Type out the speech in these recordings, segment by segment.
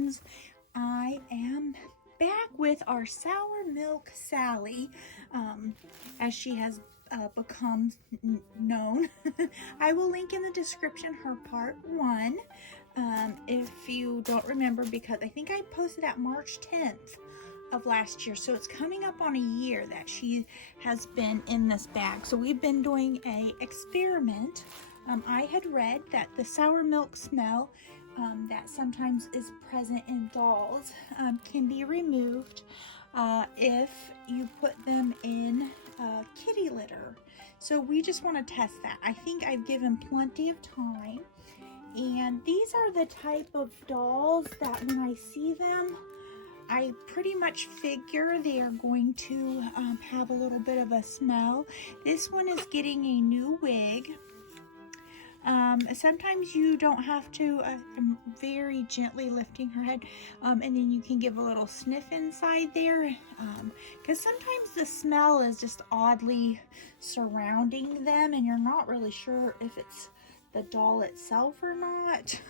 friends. I am back with our Sour Milk Sally, as she has become known. I will link in the description her part 1, if you don't remember, because I think I posted that March 10th of last year, so it's coming up on a year that she has been in this bag. So we've been doing a experiment. I had read that the sour milk smell that sometimes is present in dolls can be removed if you put them in kitty litter. So we just want to test that. I think I've given plenty of time, and these are the type of dolls that when I see them, I pretty much figure they are going to have a little bit of a smell. This one is getting a new wig. Sometimes you don't have to, I'm very gently lifting her head, and then you can give a little sniff inside there, because sometimes the smell is just oddly surrounding them and you're not really sure if it's the doll itself or not.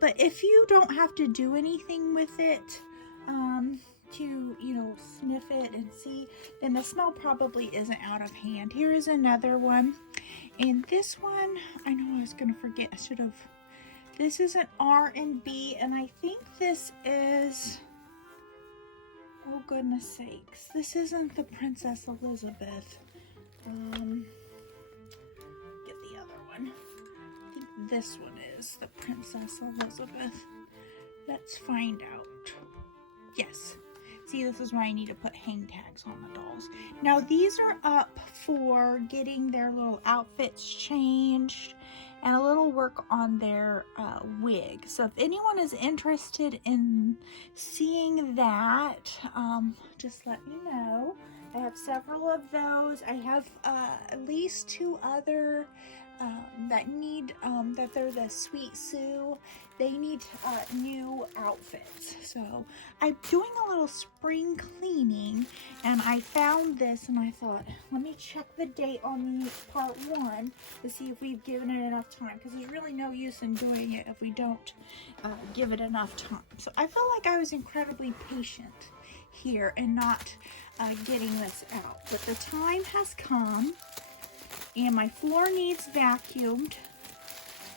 But if you don't have to do anything with it, to, you know, sniff it and see, then the smell probably isn't out of hand. Here is another one, and this one, I know I was gonna forget, I should have, this is an R&B, and I think this is, oh goodness sakes, this isn't the Princess Elizabeth. Get the other one. I think this one is the Princess Elizabeth. Let's find out. Yes. See, this is why I need to put hang tags on the dolls. Now, these are up for getting their little outfits changed and a little work on their wig. So if anyone is interested in seeing that, just let me know. I have several of those. I have at least 2 other that need, that they're the Sweet Sue. They need new outfits. So I'm doing a little spring cleaning, and I found this and I thought, let me check the date on the part 1 to see if we've given it enough time, because there's really no use in doing it if we don't give it enough time. So I feel like I was incredibly patient here and not getting this out, but the time has come and my floor needs vacuumed.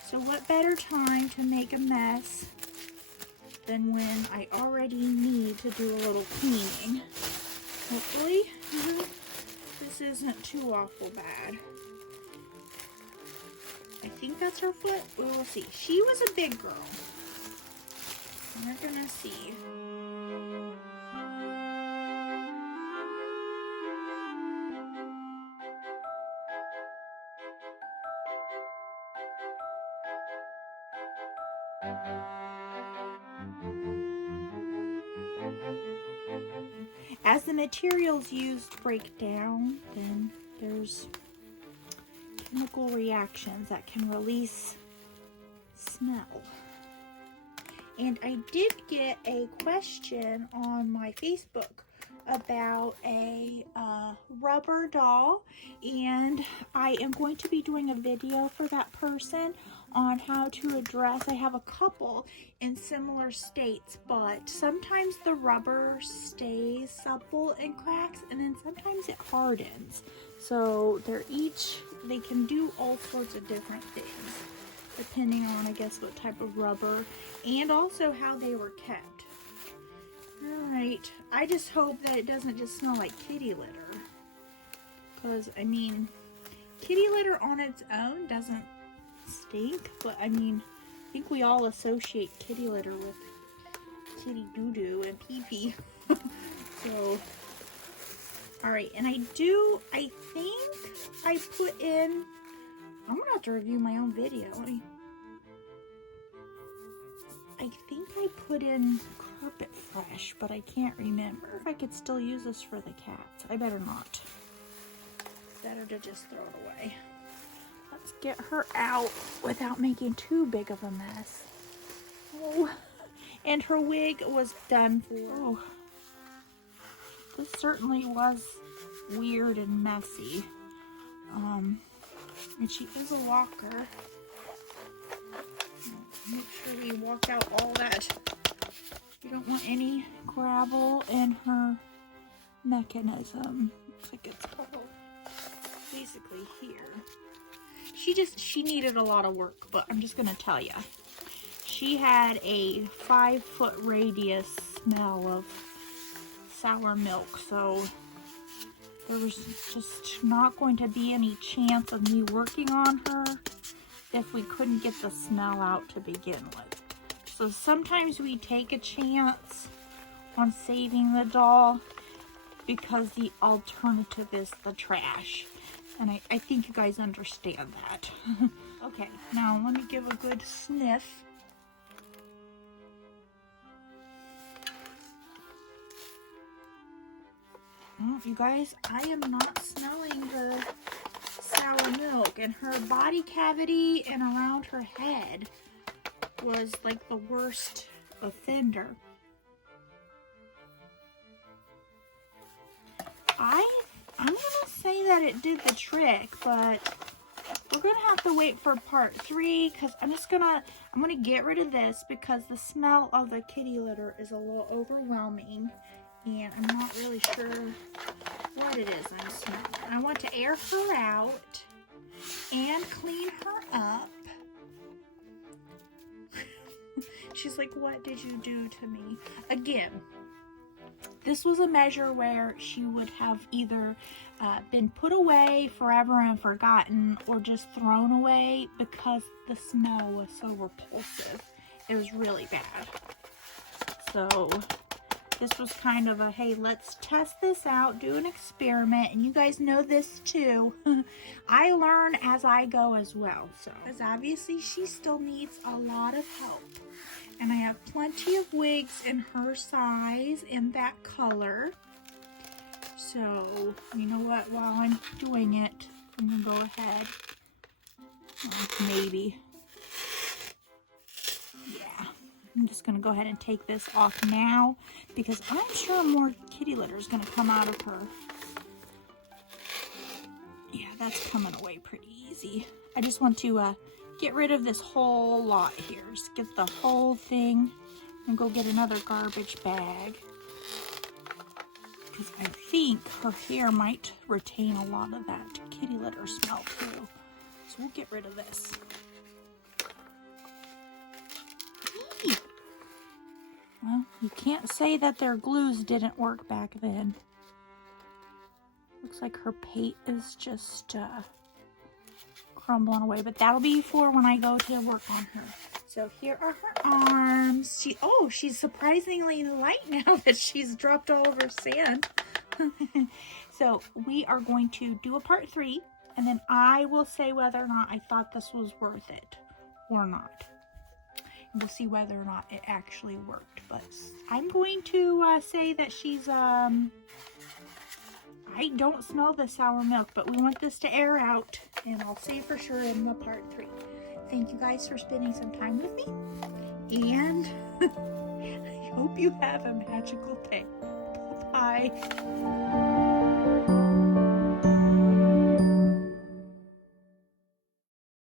So what better time to make a mess than when I already need to do a little cleaning. Hopefully this isn't too awful bad. I think that's her foot. We will see. She was a big girl. We're gonna see. As the materials used break down, then there's chemical reactions that can release smell. And I did get a question on my Facebook about a rubber doll, and I am going to be doing a video for that person on how to address. I have a couple in similar states, but sometimes the rubber stays supple and cracks, and then sometimes it hardens. So they can do all sorts of different things depending on, I guess, what type of rubber and also how they were kept. Alright, I just hope that it doesn't just smell like kitty litter, because I mean, kitty litter on its own doesn't stink, but I mean, I think we all associate kitty litter with kitty doo-doo and pee-pee. So, alright, and I think I put in, I'm gonna have to review my own video. I think I put in Carpet Fresh, but I can't remember if I could still use this for the cats. I better not. Better to just throw it away. Let's get her out without making too big of a mess. Oh, and her wig was done for. Oh, this certainly was weird and messy. And she is a walker. Make sure we walk out all that You don't want any gravel in her mechanism. Looks like it's all basically here. She needed a lot of work, but I'm just gonna tell you. She had a 5-foot radius smell of sour milk, so there was just not going to be any chance of me working on her if we couldn't get the smell out to begin with. So sometimes we take a chance on saving the doll because the alternative is the trash. And I think you guys understand that. Okay, now let me give a good sniff. Oh, you guys, I am not smelling the sour milk, and her body cavity and around her head was like the worst offender. I'm gonna say that it did the trick, but we're gonna have to wait for part 3 because I'm gonna get rid of this because the smell of the kitty litter is a little overwhelming, and I'm not really sure what it is I'm smelling. I want to air her out and clean her up. She's like, what did you do to me? Again, this was a measure where she would have either been put away forever and forgotten or just thrown away because the smell was so repulsive. It was really bad. So this was kind of a, hey, let's test this out, do an experiment, and you guys know this too. I learn as I go as well, so. Because obviously she still needs a lot of help. And I have plenty of wigs in her size and that color. So, you know what, while I'm doing it, I'm gonna go ahead. Maybe. Yeah. I'm just gonna go ahead and take this off now because I'm sure more kitty litter is gonna come out of her. Yeah, that's coming away pretty easy. I just want to get rid of this whole lot here. Just get the whole thing and go get another garbage bag. Because I think her hair might retain a lot of that kitty litter smell too. So we'll get rid of this. Eee. Well, you can't say that their glues didn't work back then. Looks like her pate is just crumbling away, but that'll be for when I go to work on her. So here are her arms. She's surprisingly light now that she's dropped all of her sand. So we are going to do a part 3, and then I will say whether or not I thought this was worth it or not. And we'll see whether or not it actually worked. But I'm going to say that she's I don't smell the sour milk, but we want this to air out, and I'll say for sure in the part 3. Thank you guys for spending some time with me, and I hope you have a magical day. Bye.